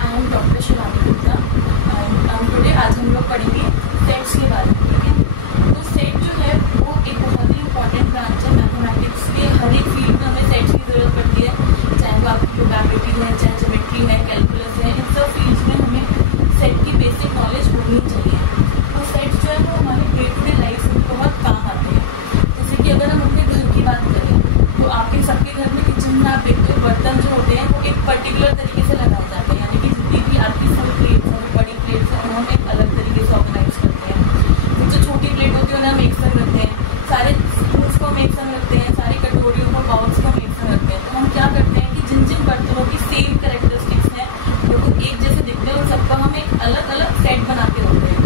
I am doctor Shivani Gupta and today आज हम लोग पढ़ेंगे सेट्स के बारे में। ठीक है, तो सेट जो है वो एक बहुत ही इंपॉर्टेंट ब्रांच है मैथमेटिक्स के। हर एक फील्ड में हमें सेट्स की ज़रूरत पड़ती है, चाहे वो आपकी प्रोबेबिलिटी है, चाहे ज्योमेट्री है, कैलकुलस है, इन सब फील्ड्स में हमें सेट की बेसिक नॉलेज होनी चाहिए। तो सेट्स जो है वो हमारे डे टू डे लाइफ में बहुत काम आते हैं। जैसे कि अगर हम अपने घर की बात करें तो आपके सबके घर में किचन में आप देखते हो बर्तन जो होते हैं वो एक पर्टिकुलर तरीके से लगाए जाते हैं, यानी कि जितनी भी आपकी सब प्लेट्स हैं, बड़ी प्लेट्स हैं, उन्होंने एक अलग तरीके से ऑर्गेनाइज करते हैं। जो छोटी प्लेट होती है उन्हें हम एक संग रखते हैं, सारे स्पून्स को हम एक संग रखते हैं, सारी कटोरियों को, बाउल्स को हम एक संग रखते हैं। तो हम क्या करते हैं कि जिन जिन बर्तनों की सेम कैरेक्टरिस्टिक्स हैं, जो एक जैसे दिखते हैं, उन सबका हम एक अलग अलग सेट बना के रखते हैं।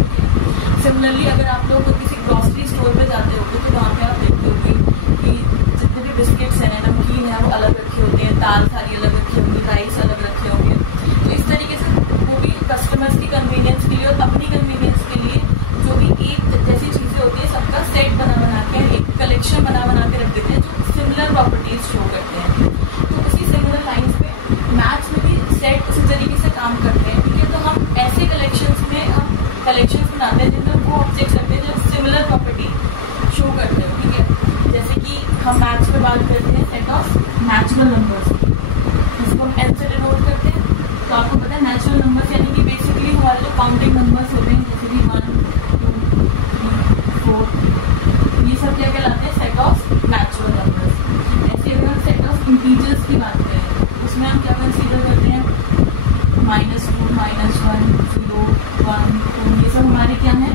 सिमिलरली अगर आप लोग किसी ग्रॉसरी स्टोर पर जाते होंगे तो वहाँ पे आप देखते होंगे कि जितने भी बिस्किट्स हैं, नमकीन है, वो अलग रखे होते हैं, दाल सारी अलग रखी होंगी, राइस अलग रखे होंगे। तो इस तरीके से वो भी कस्टमर्स की कन्वीनियंस के लिए और अपनी कन्वीनियंस के लिए जो भी एक जैसी चीज़ें होती है सबका सेट बना के एक कलेक्शन बना के रख देते हैं जो सिमिलर प्रॉपर्टीज शो करते हैं। तो उसी सिमिलर लाइन्स पे मैथ्स में भी सेट उसी तरीके से काम करते हैं। ठीक है, तो हम ऐसे कलेक्शंस में हम कलेक्शंस बनाते हैं जिनमें वो ऑब्जेक्ट्स रखते हैं जो सिमिलर प्रॉपर्टी शो करते हैं। ठीक है, जैसे कि हम मैथ्स पे बात करते हैं सेट ऑफ नेचुरल नंबर्स, जिसको हम एन से डिनोट करते हैं। तो आपको पता है नेचुरल नंबर्स यानी कि बेसिकली हमारे जो काउंटिंग नंबर्स होते हैं, जैसे कि 1, 2, 3, 4, ये सब क्या कहलाते हैं? Set of natural numbers. ऐसे अगर हम सेट ऑफ इंटीजर्स की बात करें उसमें हम क्या कंसीडर करते हैं? -2, -1, 0, 1, 2, ये सब हमारे क्या है?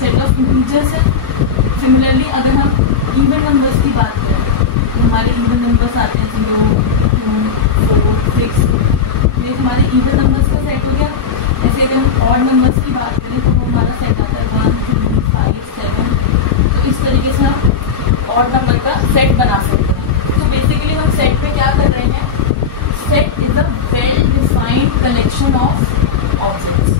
सेट ऑफ इंटीजर्स है। सिमिलरली अगर हम इवन नंबर्स की बात करें तो हमारे इवन नंबर्स आते हैं 0, 2, 4, 6, ये हमारे इवन नंबर्स का सेट हो गया। ऐसे अगर हम ऑड नंबर्स की बात करें तो हमारा सेट आता है 1, 3, 5, 7। तो इस तरीके से हम ऑड नंबर का सेट बना सकते हैं। तो बेसिकली हम सेट पे क्या कर रहे हैं? Set is a well defined collection of objects.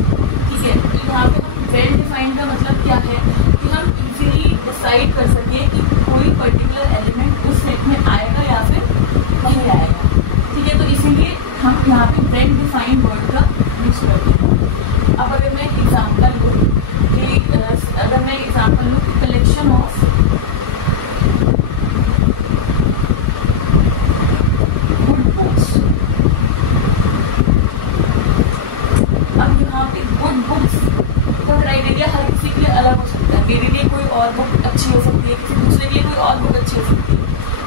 ठीक है, तो यहाँ पे हम वेल डिफाइंड का मतलब क्या है कि हम इजीली डिसाइड कर सके कि कोई पर्टिकुलर एलिमेंट उस सेट में आएगा या फिर नहीं आएगा। ठीक है, तो इसीलिए हम यहाँ पे वेल डिफाइंड वर्ड का यूज करते हैं। अब अगर मैं एक एग्जाम्पल लूँ कलेक्शन ऑफ गुड बुक्स। अब यहाँ पे गुड बुक्स का क्राइटेरिया हर किसी के लिए अलग हो सकता है। मेरे लिए कोई और बुक अच्छी हो सकती है, किसी दूसरे के लिए कोई और बुक अच्छी हो सकती है।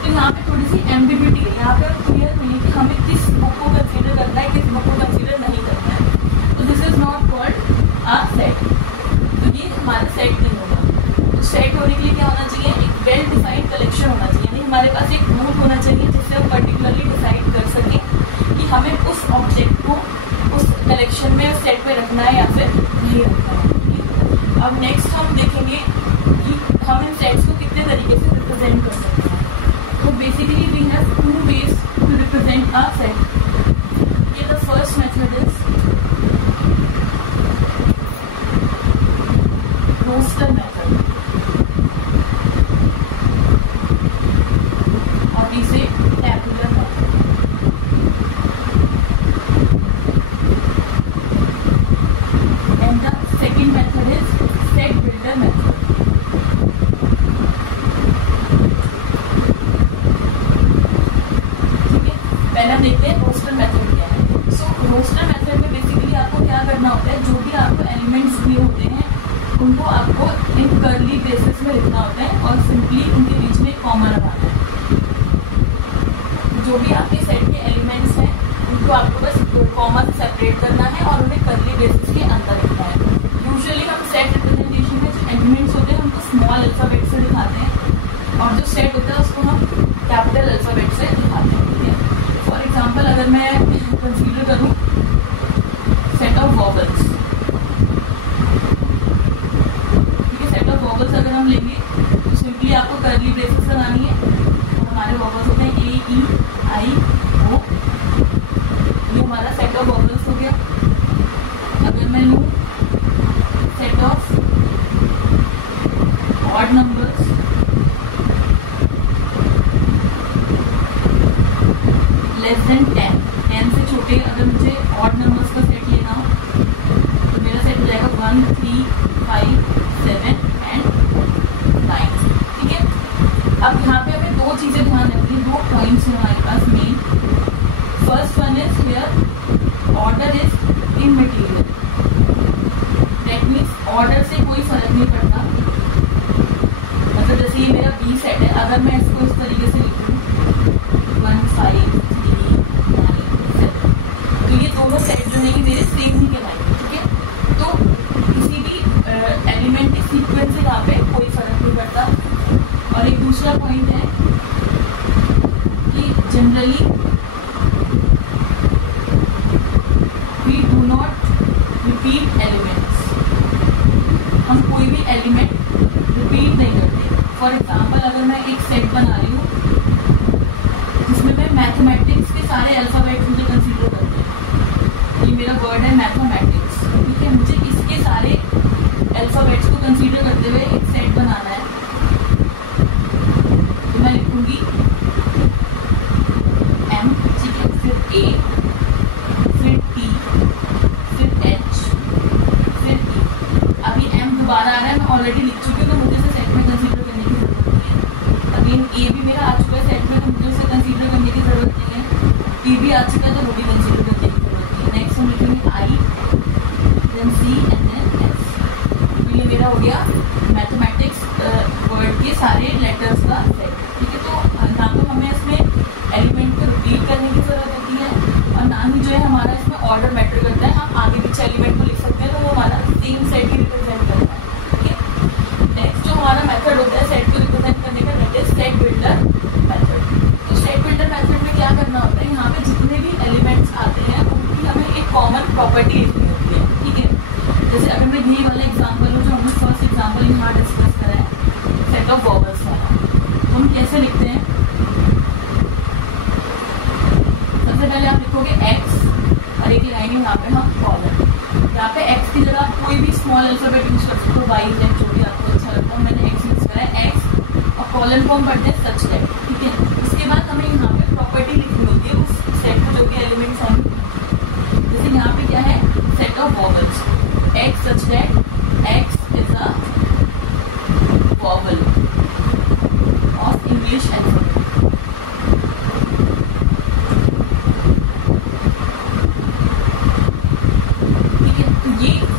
तो यहाँ पे थोड़ी सी एम्बिग्यूटी है, यहाँ पे क्लियर नहीं है कि हमें किस बुक को कंसीडर करना है, किस बुक को कंसीडर नहीं करना है। तो this is not called a set, तो ये हमारा सेट नहीं होगा। तो सेट होने के लिए क्या होना चाहिए? एक वेल डिफाइंड कलेक्शन होना चाहिए, यानी हमारे पास एक रूल होना चाहिए जिससे हम पर्टिकुलरली डिसाइड कर सकें कि हमें उस ऑब्जेक्ट को उस कलेक्शन में सेट में रखना है या फिर नहीं रखना है। अब नेक्स्ट हम देखेंगे कि हम इन सेट्स को कितने तरीके से रिप्रेजेंट कर सकते हैं। तो basically we have 2 ways to represent a set. ये the first method is roster method और इसे tabular method. And the second method is set builder method. पहले हम देखते हैं रोस्टर मेथड क्या है। सो रोस्टर मेथड में बेसिकली आपको क्या करना होता है? जो भी आपको एलिमेंट्स दिए होते हैं उनको आपको इन कर्ली ब्रेसेस में लिखना होता है और सिंपली उनके बीच में कॉमा लगाना है। जो भी आपके सेट के एलिमेंट्स हैं उनको आपको बस कॉमा से सेपरेट करना है और उन्हें कर्ली ब्रेसेस के अंदर लिखना है। यूजुअली हम सेट रिप्रेजेंटेशन में जो एलिमेंट्स होते हैं उनको स्मॉल अल्फाबेट से दिखाते हैं और जो सेट होता है उसको हम कैपिटल अल्फाबेट से दिखाते हैं। ठीक है, फॉर एग्जाम्पल अगर मैं कंसीडर करूँ सेट ऑफ वॉवल्स, ठीक है, सेट ऑफ वॉवल्स अगर हम लेंगे तो सिंपली आपको कर्ली ब्रेसेस लगानी है। तो हमारे वॉवल्स होते हैं A, E, I, O। ये हमारा सेट ऑफ वॉवल्स हो गया। अगर अगर मुझे ऑड नंबर्स का सेट लेना हो तो मेरा सेट हो जाएगा 1 3 5 7 एंड 9। ठीक है, अब यहाँ पे हमें दो चीजें ध्यान रखनी है, दो पॉइंट्स हैं हमारे पास main. First one is here order is immaterial, that means order से कोई फर्क नहीं पड़ता। मतलब जैसे ये मेरा बी सेट है, अगर मैं इसको इस तरीके से लिखूँ 1 5 3 9 7, तो ये दोनों सेट जो है ये मेरे सेम ही कहलाएंगे। ठीक है, तो किसी भी एलिमेंट के सीक्वेंस से यहाँ पे कोई फर्क नहीं पड़ता। और एक दूसरा पॉइंट है कि generally we do not repeat elements, हम कोई भी एलिमेंट रिपीट नहीं करते। फॉर एग्जाम्पल अगर मैं एक सेट बना रही हूँ जिसमें मैं मैथमेटिक्स के सारे अल्फाबेट्स मुझे कंसीडर करते हैं, ये मेरा वर्ड है मैथमेटिक्स। ठीक है, मुझे इसके सारे अल्फाबेट्स को कंसीडर करते हुए एक सेट बनाना है, तो मैं लिखूंगी M, ठीक है, फिर A, फिर T, फिर H, फिर E। अब ये M दोबारा आ रहा है, मैं ऑलरेडी लिख चुकी हूँ तो मुझे इसे सेट में कंसीडर करने की जरूरत नहीं है। अगेन A भी मेरा आ चुका है सेट में, तो मुझे उसे कंसीडर करने की जरूरत नहीं है। T भी आ चुका है तो वो भी कंसीडर करने की जरूरत नहीं है। नेक्स्ट हम लिखेंगे I, then C and then S। तो ये मेरा हो गया मैथमेटिक्स वर्ड के सारे लेटर्स का सेट। ठीक है, तो ना तो हमें इसमें एलिमेंट को रिपीट करने की जरूरत होती है और ना ही जो है हमारा इसमें ऑर्डर मैटर करता है। हम आगे पीछे एलिमेंट को लिख सकते हैं तो वो हमारा सेम सेट ही रिप्रेजेंट करता है। ठीक है, नेक्स्ट जो हमारा मेथड होता है सेट को रिप्रेजेंट करने का, that is set builder method. तो सेट बिल्डर मेथड में क्या करना होता है, यहाँ पे जितने भी एलिमेंट्स आते हैं उनकी हमें एक कॉमन प्रॉपर्टी लिखनी होती है। ठीक है, जैसे अगर मैं ये वाला एग्जाम्पल हो जो हमने फर्स्ट एग्जाम्पल यहाँ डिस्कस करा है सेट ऑफ वॉवल्स वाला, तो हम कैसे लिखते हैं, सबसे पहले आप लिखोगे x और एक लाइन यहाँ पे हम कॉलन। यहाँ पे x की जगह आप कोई भी स्मॉल अल्फाबेट यूज कर सकते हो, y z जो भी आपको अच्छा लगता है। मैंने x यूज करा है, x और कॉलन को हम पढ़ते हैं सच दैट। ठीक है, उसके बाद हमें यहाँ पे प्रॉपर्टी लिखनी होती है उस सेट में जो भी एलिमेंट्स हैं। जैसे यहाँ पे क्या है, set of vowels, x such that x is a vowel of English alphabet।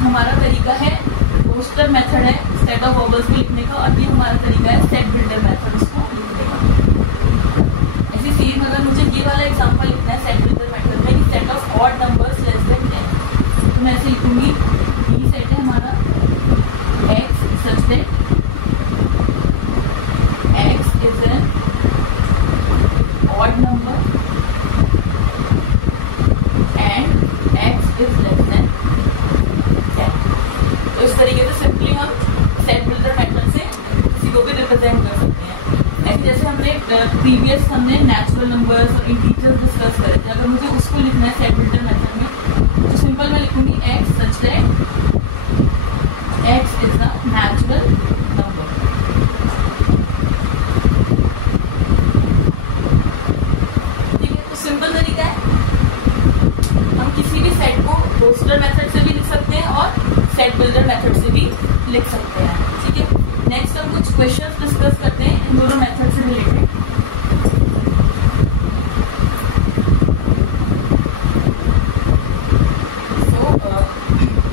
हमारा तरीका है रोस्टर मेथड है सेट ऑफ वॉवल्स को लिखने का, और ये हमारा तरीका है सेट बिल्डर मेथड उसको लिखने का। ऐसे सेम अगर मुझे ये वाला एग्जांपल लिखना है सेट बिल्डर मेथड में कि set of odd numbers less than 10, तो मैं ऐसे लिखूंगी, ये सेट है हमारा x such that x is an odd number and x is less than. तो इस तरीके से सिंपली हम सेट बिल्डर मेथड से किसी को भी रिप्रेजेंट कर सकते हैं। ऐसे जैसे हमने नेचुरल नंबर्स और इंटीजर्स डिस्कस करे थे, अगर मुझे उसको लिखना है सेट बिल्डर मेथड में तो सिंपल मैं लिखूंगी x such that x is a natural number. ठीक है, तो सिंपल तरीका है, हम किसी भी सेट को रोस्टर मेथड से भी लिख सकते हैं और सेट बिल्डर मेथड से भी लिख सकते हैं। ठीक है, नेक्स्ट हम कुछ क्वेश्चंस डिस्कस करते हैं इन दोनों मेथड से रिलेटेड।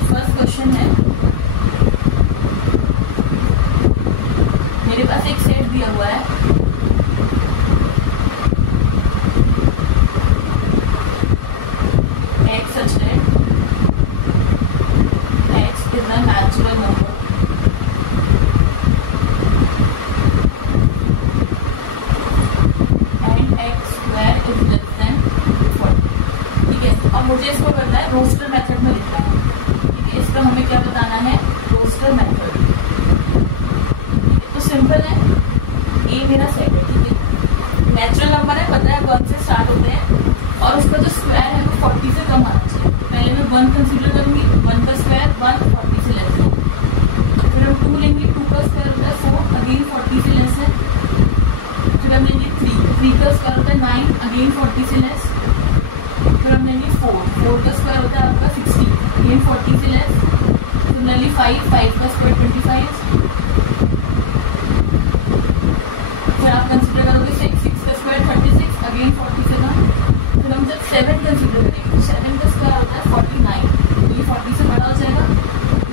फर्स्ट क्वेश्चन है, मेरे पास एक सेट दिया हुआ है x such that x is a natural number and x square is less than 40। ठीक है, अब मुझे इसको करना है रोस्टर मेथड में लिखना है। ठीक है, इसका हमें क्या बताना है, रोस्टर मेथड। तो सिंपल है, ये मेरा सेट है। ठीक है, नेचुरल नंबर है, पता है 1 से स्टार्ट होते हैं और उसका जो स्क्वायर है वो 40 से कम आना चाहिए। पहले मैं 1 कंसीडर करूंगी, 1 का स्क्वायर 1 40 से लेस है। फिर हम 2 लेंगे, 2 का स्क्वायर होता है 4 अगेन 40 से लेस है। फिर हम लेंगे 3 का स्क्वायर होता है 9 अगेन 40 से लेस। फिर हम लेंगे 4 कंसीडर करेंगे। 7 का स्क्वायर होता है 49, ये 40 से बड़ा हो जाएगा,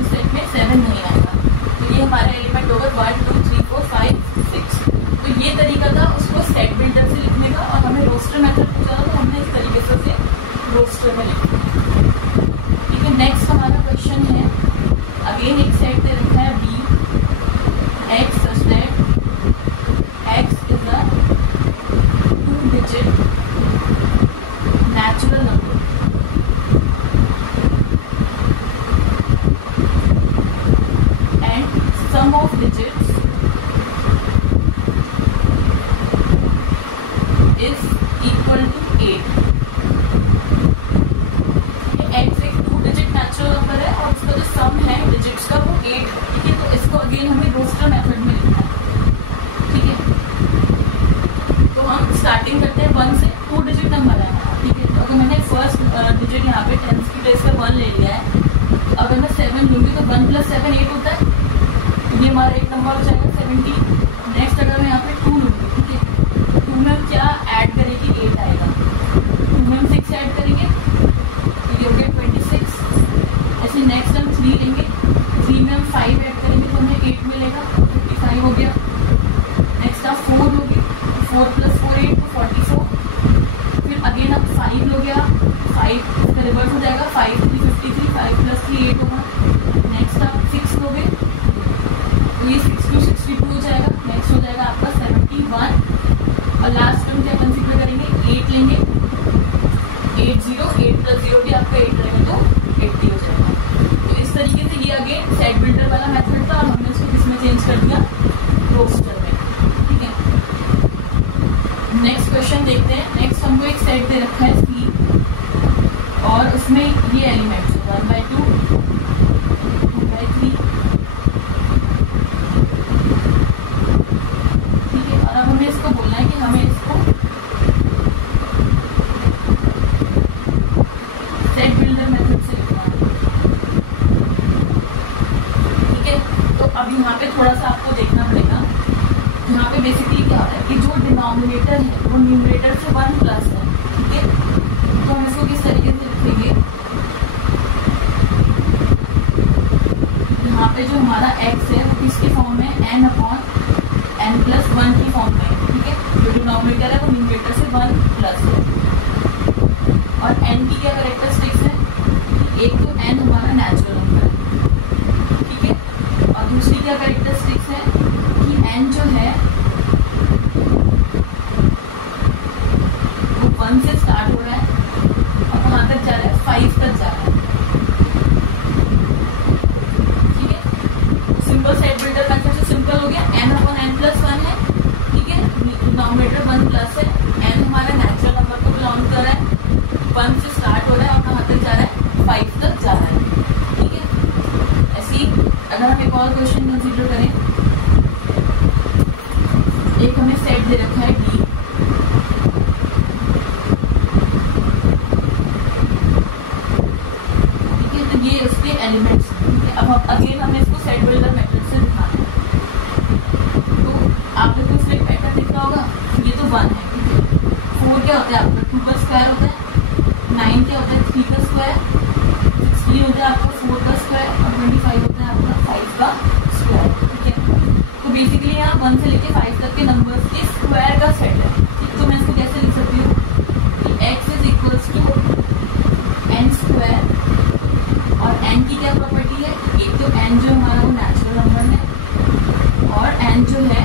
इस सेट में 7 नहीं आएगा, तो ये हमारा एलिमेंट होगा 1 2 3 4 5 6। तो ये तरीका था उसको सेट बिल्डर से लिखने का, और हमें रोस्टर मेथड पूछा था तो हमने इस तरीके से रोस्टर में लिखा। ठीक है, नेक्स्ट हमारा क्वेश्चन है, अगेन एक सेट दे रखा है B X such that x is a 2-digit natural number and sum of digits is equal to 8। X एक 2-digit नेचुरल नंबर है और उसका जो सम है डिजिट्स का वो 8 है। ठीक है, तो इसको अगेन हमें रोस्टर मेथड में लिखना है। ठीक है, तो हम स्टार्टिंग करते हैं 1 से, 2-digit नंबर है हमारा। ठीक है, तो अगर मैंने फर्स्ट डिजिट यहाँ पे 10 की प्लेस पे 1 ले लिया है, तो अगर मैं 7 लूँगी तो 1 + 7 8 होता है, तो ये हमारा एक नंबर हो जाएगा 70। नेक्स्ट अगर मैं यहाँ पे 2 लूँगी, ठीक है, 2 में हम क्या ऐड करेंगे, 8 आएगा, 2 में हम 6 ऐड करेंगे तो ये हो गया 26। ऐसे नेक्स्ट हम 3 लेंगे, 3 में हम 5 ऐड करेंगे तो हमें 8 मिलेगा, 55 हो गया। नेक्स्ट आप 4 लोगे, 4 + 4 8 तो 44। फिर अगेन आप 5 लोगे, आप 5 इसका रिवर्स हो जाएगा, 5 3 53, 5 + 3 8 होगा। नेक्स्ट आप 6 लोगे तो ये 6 2 62 हो जाएगा। नेक्स्ट हो जाएगा आपका 71, और लास्ट हम क्या कंसीडर करेंगे, 8 लेंगे, 80, 8 + 0 भी आपका 8 रहेगा तो 80 हो जाएगा। तो इस तरीके से ये अगेन सेट बिल्डर वाला मेथड था और हमने उसको किसमें चेंज कर दिया, रोस्टर में। ठीक है, नेक्स्ट क्वेश्चन देखते हैं। नेक्स्ट हमको एक सेट दे रखा है सी और उसमें ये एलिमेंट्स 1/2 2/3। ठीक है, और अब हमें इसको बोलना है कि हमें इसको सेट बिल्डर मेथड से लिखना है। ठीक है, तो अब यहाँ पे थोड़ा सा आपको देखना पड़ेगा। यहाँ पे बेसिकली क्या होता है कि जो डिनोमिनेटर है वो न्यूमरेटर से 1 प्लस है। ठीक है, तो हम इसको किस तरीके से लिखेंगे, यहाँ पे जो हमारा x है वो किसके फॉर्म में, n/n+1 की फॉर्म में। ठीक है, जो डिनोमिनेटर है वो न्यूमरेटर से 1 प्लस है। और n की क्या कैरेक्टरिस्टिक्स है, एक तो n हमारा नेचुरल नंबर है। ठीक है, और दूसरी क्या कैरेक्टरिस्टिक्स है कि n जो है वो 1 से स्टार्ट हो रहा है और कहाँ तक जा रहा है, 5 तक जा रहा है। ठीक है, सिंपल सेट बिल्डर मेथड से सिंपल हो गया, n/n+1 है। ठीक है, डिनोमिनेटर 1 प्लस है, n हमारा नेचुरल नंबर को बिलोंग कर रहा है, 1 से स्टार्ट हो रहा है और कहाँ तक जा रहा है, 5 तक जा रहा है। ठीक है, ऐसे ही अगर हम एक और क्वेश्चन कंसीडर करें, एक हमें सेट दे रखा है डी, ठीक है, तो ये उसके एलिमेंट्स हैं। ठीक है, अब अगेन हमें इसको सेट बिल्डर मेथड से दिखाना है। तो आप लोग को इसमें पैटर्न दिख रहा होगा, ये तो 1 है। ठीक है, 4 क्या होता है आपका, 2 का स्क्वायर होता है, 9 क्या होता है, 3 का स्क्वायर, 16 होता है आपका 4 का स्क्वायर, और 25 होता है आपका 5 का स्क्वायर। ठीक है, तो बेसिकली यहाँ 1 से लेके 5 तक के नंबर्स के स्क्वायर का सेट है। ठीक, तो मैं इसको कैसे लिख सकती हूँ कि x = n² और n की क्या प्रॉपर्टी है, एक तो n जो हमारा वो नेचुरल नंबर है और n जो है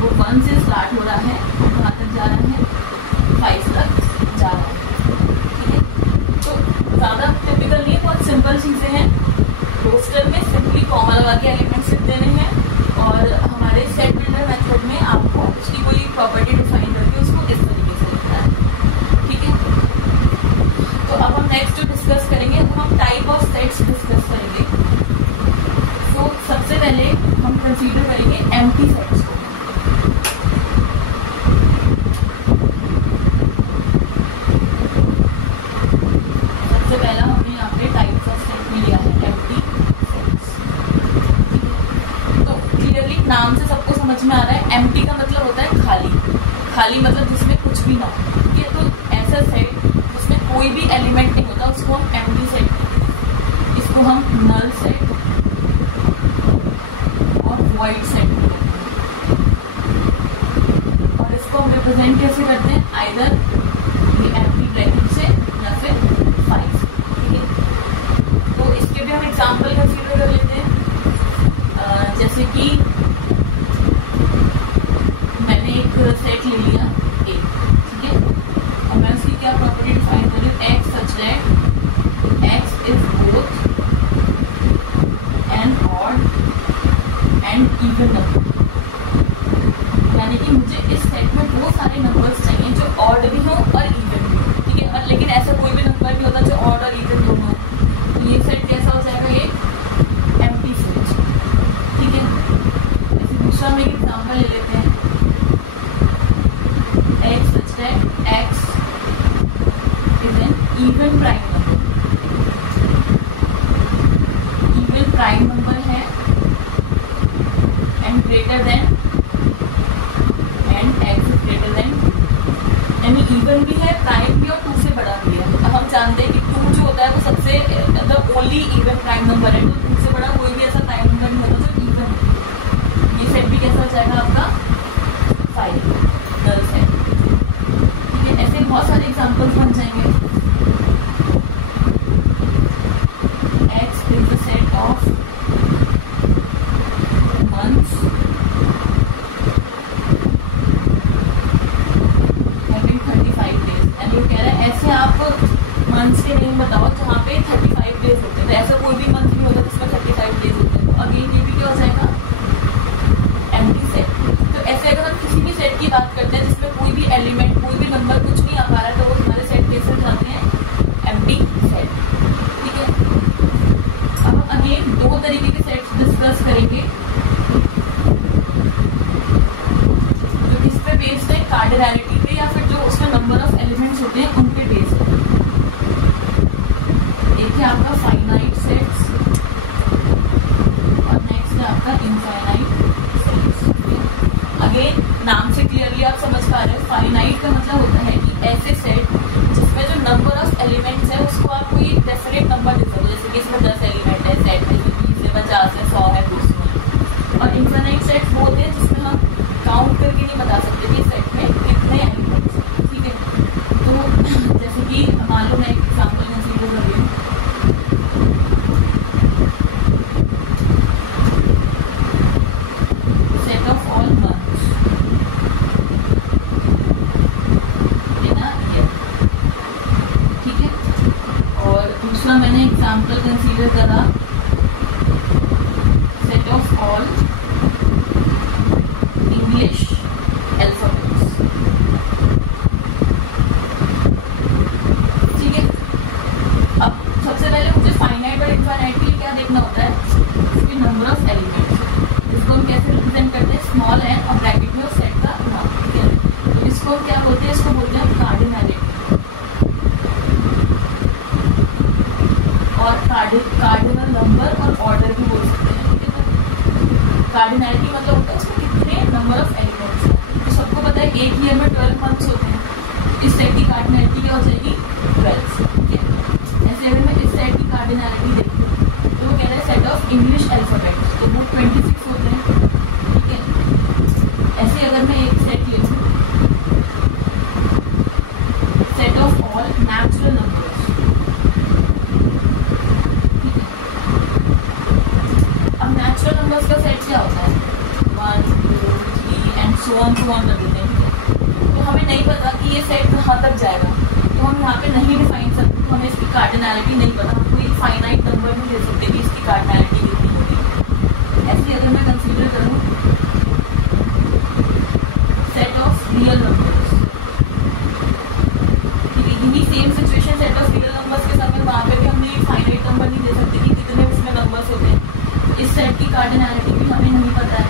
वो 1 से स्टार्ट हो रहा है और कहाँ तक जा रहा है, 5 तक जा रहा है। ठीक है, तो ज़्यादा टिपिकल नहीं है, बहुत सिंपल चीज़ें हैं। रोस्टर में सिंपली कॉमा लगा के एलिमेंट्स लिख देने हैं और हमारे सेट बिल्डर मेथड में आपको उसकी कोई प्रॉपर्टी डिफाइन करके उसको इस तरीके से लिखना है। ठीक है, तो अब हम नेक्स्ट जो डिस्कस करेंगे, हम टाइप ऑफ सेट्स डिस्कस करेंगे। तो सबसे पहले हम कंसीडर करेंगे एम्प्टी सेट्स को। सबसे पहला हमने यहाँ पे टाइप्स ऑफ सेट में लिया है एम्प्टी सेट्स। तो क्लियरली नाम से सबको समझ में आ रहा है, एम्प्टी का मतलब होता है खाली। खाली मतलब जिसमें कुछ भी ना हो। ठीक है, तो ऐसा सेट उसमें कोई भी एलिमेंट नहीं होता उसको हम एम्प्टी सेट कहते हैं। इसको हम नल सेट और वॉइड सेट कहते हैं। और इसको हम रिप्रेजेंट कैसे करते हैं, आइदर ये एम्प्टी ब्रैकेट से या फिर 5 से, ठीक है। तो इसके भी हम एग्जाम्पल कंसीडर कर लेते हैं। जैसे कि मैंने एक सेट ले लिया A, ठीक है, और मैं उसकी क्या प्रॉपर्टी डिफाइन कर रही हूँ, X such that x is both an odd and even number. यानी कि मुझे इस सेट में वो सारे नंबर्स चाहिए जो ऑड भी हो और इवन भी हो, ठीक है। और लेकिन ऐसा कोई भी नंबर भी होता जो ऑड और इवन दोनों हो, तो ये सेट कैसा हो जाएगा, ये एम्प्टी सेट, ठीक है। जैसे दूसरा हम एक एग्जाम्पल ले लेते हैं, x such that x is an even prime number. Even prime number है and greater than and x is greater than, यानी इवन भी है, प्राइम भी और 2 से बड़ा भी है। अब हम जानते हैं कि 2 जो होता है वो सबसे the only even prime number है, तो 2 से बड़ा कोई भी ऐसा प्राइम नंबर नहीं होता जो इवन है। ये सेट भी कैसा हो जाएगा आपका 5 नल सेट, ठीक है। ऐसे बहुत सारे एग्जांपल्स बन जाएंगे। X is the set of months having 35 days, and वो कह रहा है ऐसे आप मंथ्स के नेम बताओ जहाँ पे 35 डेज होते हैं। तो ऐसा कोई भी मंथ नहीं होता जिसमें 35 डेज होते हैं। तो अगेन ये भी क्या हो जाएगा, एम्प्टी सेट। तो ऐसे अगर हम किसी भी सेट की बात करते हैं जिसमें कोई भी एलिमेंट, कोई भी नंबर कुछ नहीं आ पा रहा है, तो वो हमारे सेट कैसे हो जाते हैं, एम्प्टी सेट, ठीक है। अब हम अगेन 2 तरीके के सेट्स डिस्कस करेंगे जो किस पे बेस्ड है, कार्डिनैलिटी पे या फिर जो उसमें नंबर ऑफ एलिमेंट्स होते हैं उन पे बेस्ड है। एक है आपका फाइनाइट सेट्स और नेक्स्ट है आपका इनफाइनाइट सेट्स। अगेन नाम से क्लियरली आप समझ पा रहे हो, फाइनाइट का मतलब होता है कि ऐसे सेट जिसमें जो नंबर ऑफ एलिमेंट्स है उसको आप कोई डेफिनेट नंबर दे सको, जैसे कि इसमें 10 एलिमेंट है, सेट में 20 है, 50 है, 100 है, 200 है। और इनफाइनाइट सेट्स वो होते हैं जिसमें हम काउंट करके नहीं बता सकते कि सेट में कितने एलिमेंट्स हैं, ठीक है। तो जैसे कि मान लो मैं एक एग्जाम्पल कंसीडर कर रही हूँ, set of all months in a year, ठीक है। और दूसरा मैंने एग्जाम्पल कंसीडर करा, set of all English alphabets, ठीक है। अब सबसे पहले मुझे फाइनाइट और इनफाइनाइट के लिए क्या देखना होता है, इसकी नंबर ऑफ एलिमेंट्स, इसको हम कैसे रिप्रेजेंट करते हैं, स्मॉल एन और ब्रैकेट में उस सेट का नाम, ठीक है। तो इसको क्या बोलते हैं, इसको बोलते हैं कार्डिनैलिटी और कार्डिनल नंबर और ऑर्डर भी बोल सकते हैं, ठीक है। कार्डिनैलिटी मतलब होता है उसमें कितने नंबर ऑफ एलिमेंट्स हैं। तो सबको पता है एक ईयर में 12 मंथ्स होते हैं, इस सेट की कार्डिनैलिटी क्या हो जाएगी, 12, ठीक है। ऐसे अगर मैं इस सेट की कार्डिनैलिटी देखूँ तो वो कह रहा है सेट ऑफ इंग्लिश अल्फाबेट्स, तो वो 26 होते हैं, ठीक है। ऐसे अगर मैं एक सेट ले लूँ, set of all natural numbers, ठीक है। अब नेचुरल नंबर्स का सेट क्या होता है, 1 2 3 एंड सो ऑन कर देते हैं, ठीक है। तो हमें नहीं पता कि ये सेट कहाँ तक जाएगा, तो हम यहाँ पे नहीं डिफाइन सकते, तो हमें इसकी कार्डिनैलिटी नहीं पता, हम कोई फाइनाइट नंबर नहीं दे सकते कि इसकी कार्डिनैलिटी कितनी होगी। ऐसे अगर मैं कंसीडर करूँ सेट ऑफ रियल नंबर्स, ठीक है। यही same situation set of real numbers के साथ में, वहाँ पे भी हमने फाइनाइट नंबर नहीं दे सकते कि कितने उसमें नंबर्स होते हैं। इस सेट की कार्डिनैलिटी भी हमें नहीं पता है,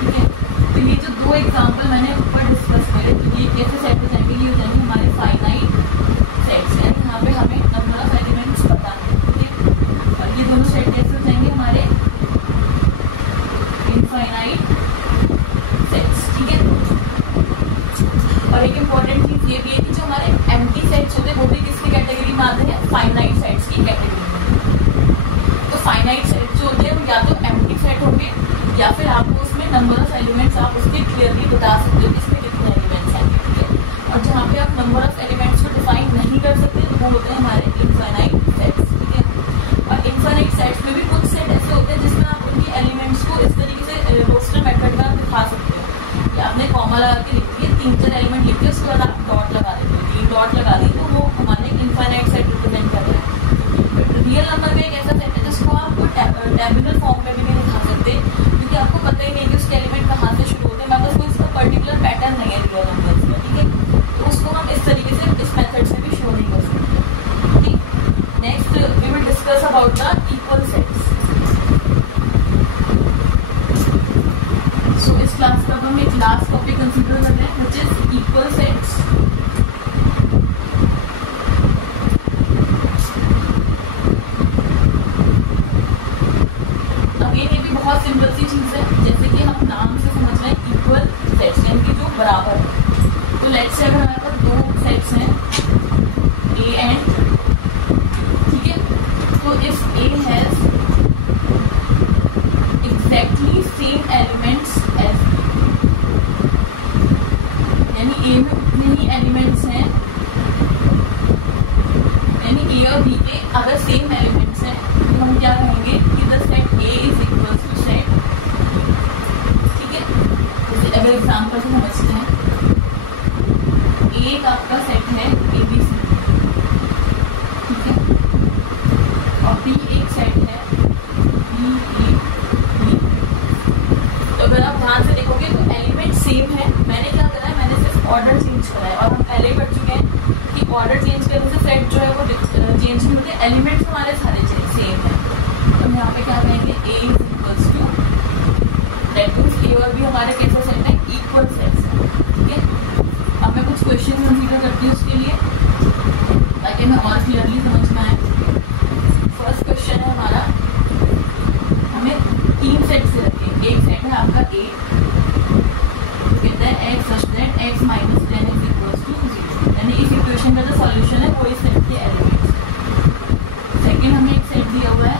ठीक है। तो ये जो 2 एग्जाम्पल मैंने ऊपर डिस्कस करे, तो ये कैसे सेट हो जाएंगे, ये हो जाएंगे हमारे फाइनाइट सेट्स हैं, यहाँ पे हमें नंबर ऑफ एलिमेंट्स पता है, ठीक है। और ये दोनों सेट कैसे हो जाएंगे हमारे इनफाइनाइट सेट्स, ठीक है। होते हैं हमारे इनफाइनाइट सेट्स, ठीक है। और इनफाइनाइट सेट्स में भी कुछ सेट ऐसे होते हैं जिसमें आप उनकी एलिमेंट्स को इस तरीके से रोस्टर मेथड में आप दिखा सकते हो कि आपने कॉमा लगा के लिख दिए, 3-4 एलिमेंट लिख के उसके बाद आप डॉट लगा देते हो, 3 डॉट लगा दी तो वो हमारे इनफाइनाइट सेट रिप्रेजेंट कर रहा है। रियल नंबर में एक ऐसा सेट है जिसको आप टेबुलर फॉर्म में भी नहीं दिखा सकते, क्योंकि आपको पता ही नहीं कि उसके एलिमेंट कहाँ से शुरू होते हैं, मतलब कोई इसका पर्टिकुलर पैटर्न नहीं है रियल नंबर्स में, ठीक है। तो उसको हम इस तरीके से इस मेथड से भी शो नहीं कर सकते, ठीक। Next we will discuss about the equal sets. So इस क्लास का हम एक लास्ट टॉपिक कंसीडर कर रहे हैं व्हिच इज इक्वल सेट्स। बहुत सिंपल सी चीज है, जैसे कि हम नाम से समझ रहे हैं इक्वल सेट्स यानी कि जो बराबर है। तो लेट्स से अगर हमारे पास 2 सेट्स हैं ए एंड, ठीक है, तो if A has exactly same elements as B, यानी ए में उतने ही एलिमेंट्स हैं, यानी ए और बी के अगर सेम एलिमेंट्स हैं तो हम क्या कहेंगे कि the set A is equal to set, ठीक है। जैसे अगर एग्जाम्पल से समझते हैं, एक आपका सेट है ए बी सी, ठीक है, और बी एक सेट है बी ए बी। तो अगर आप ध्यान से देखोगे तो एलिमेंट सेम है, मैंने क्या करा है, मैंने सिर्फ ऑर्डर चेंज करा है, और हम पहले ही पढ़ चुके हैं कि ऑर्डर चेंज करने से सेट जो है वो चेंज नहीं होते, एलिमेंट्स हमारे सारे सेम है। तो यहाँ पे क्या कहेंगे A is equals to, that means A और बी हमारे कैसे सेट है, इक्वल सेट्स है, ठीक है। अब मैं कुछ क्वेश्चन कंसीडर करती हूँ उसके लिए ताकि हमें और क्लियरली समझ में आए। फर्स्ट क्वेश्चन है हमारा, हमें 3 सेट से रखें, एक सेट है आपका ए, कहता है X such that X minus 10 is equals to 0, यानी इस इक्वेशन का जो सॉल्यूशन है वो इस सेट के एलिमेंट्स। सेकेंड हमें एक सेट दिया हुआ है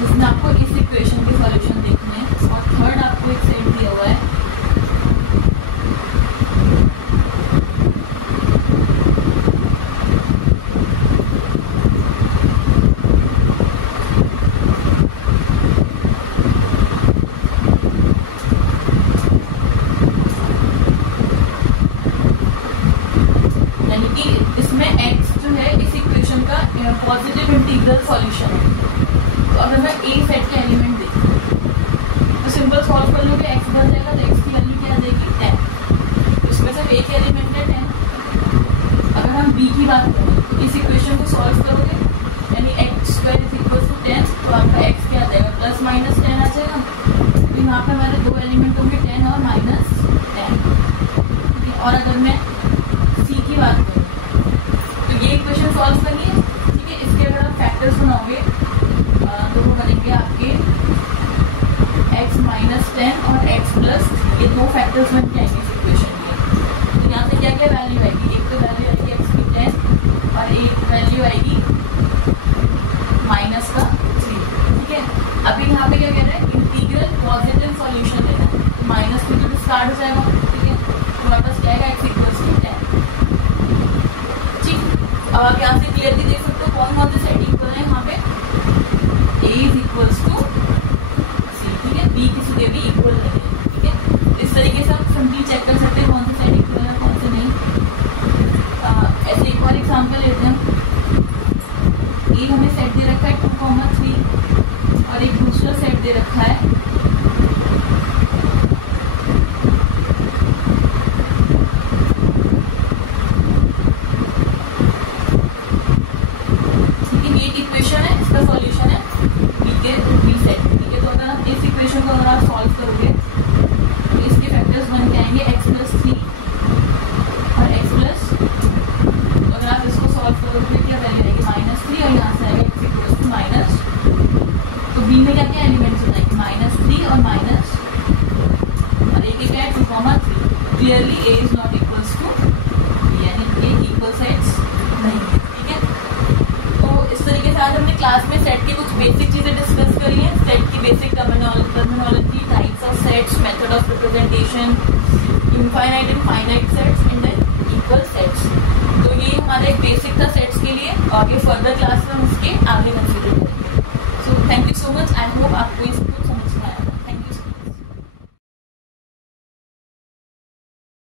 जिसमें आपको इस इक्वेशन के सॉल्यूशन देखने हैं, और थर्ड आपको एक सेट दिया हुआ है पॉजिटिव इंटीग्रल सॉल्यूशन है। तो अगर मैं ए सेट के एलिमेंट देखूँ तो सिंपल सॉल्व कर लो कि एक्स बन जाएगा, तो एक्स की वैल्यू क्या आ जाएगी 10, तो इसमें सिर्फ ए के एलिमेंट है 10। अगर हम बी की बात करें तो इस इक्वेशन को सॉल्व करोगे यानी X square is equal to 10, तो आपका एक्स क्या आ जाएगा प्लस माइनस 10 आ जाएगा। तो यहाँ पे हमारे 2 एलिमेंट होंगे 10 और माइनस 10। और अगर मैं सी की बात करूँ तो ये इक्वेशन सॉल्व करिए, अगर आप फैक्टर्स बनाओगे तो वो बनेंगे आपके x माइनस 10 और x प्लस, ये 2 फैक्टर्स बन के आएंगे इस इक्वेशन के। तो यहाँ से क्या क्या वैल्यू आएगी, एक तो वैल्यू आएगी x की 10 और एक वैल्यू आएगी माइनस का 3, ठीक है। अभी यहाँ पे क्या कह रहा है, इंटीग्रल पॉजिटिव सॉल्यूशन लेना है, तो माइनस 3 तो डिस्कार्ड हो जाएगा, ठीक है। तो हमारे पास क्या आएगा x इक्वल्स टू 10, ठीक। अब आप यहाँ से क्लियरली देख सकते हो कौन कौन से सेट इक्वल है यहाँ पे, a इज इक्वल्स टू सी, ठीक है, b किसी के भी इक्वल नहीं है, ठीक है। इस तरीके से आप सिंपली चेक कर सकते हैं कौन से सेट इक्वल है कौन से नहीं। ऐसे एक और एग्जांपल लेते हैं, a हमें सेट दे रखा है 2,3 और एक दूसरा सेट दे रखा है clearly a is not equals to b, यानी ये इक्वल सेट्स नहीं है, ठीक है। तो इस तरीके से आज हमने क्लास में सेट की कुछ बेसिक चीजें डिस्कस करी हैं, सेट की basic terminology, types of sets, method of representation, infinite and finite sets and हमारा एक बेसिक था सेट्स के लिए, और ये फर्दर क्लास में हम उसके आगे कंसिडर